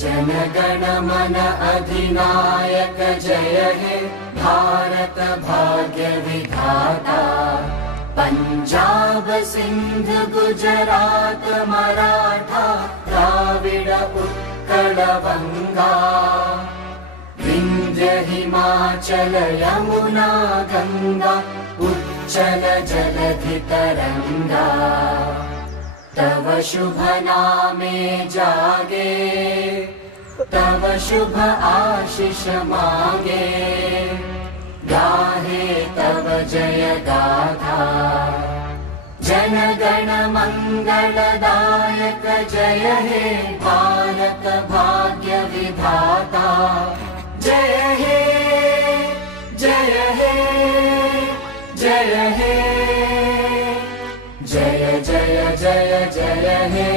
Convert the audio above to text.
जनगण मन अधिनायक जय हे भारत भाग्य विधाता। पंजाब सिंध गुजरात मराठा द्राविड उत्कल बंगा। विंध्य हिमाचल यमुना गंगा उच्चल जलधि तरंगा। तव शुभ नामे जागे तव शुभ आशीष मांगे। गाहे तव जय गाथा जन गण मंगलदायक जय हे भारत भाग्य विधाता। जय हे जय हे जय हे जय जय जय जय हे।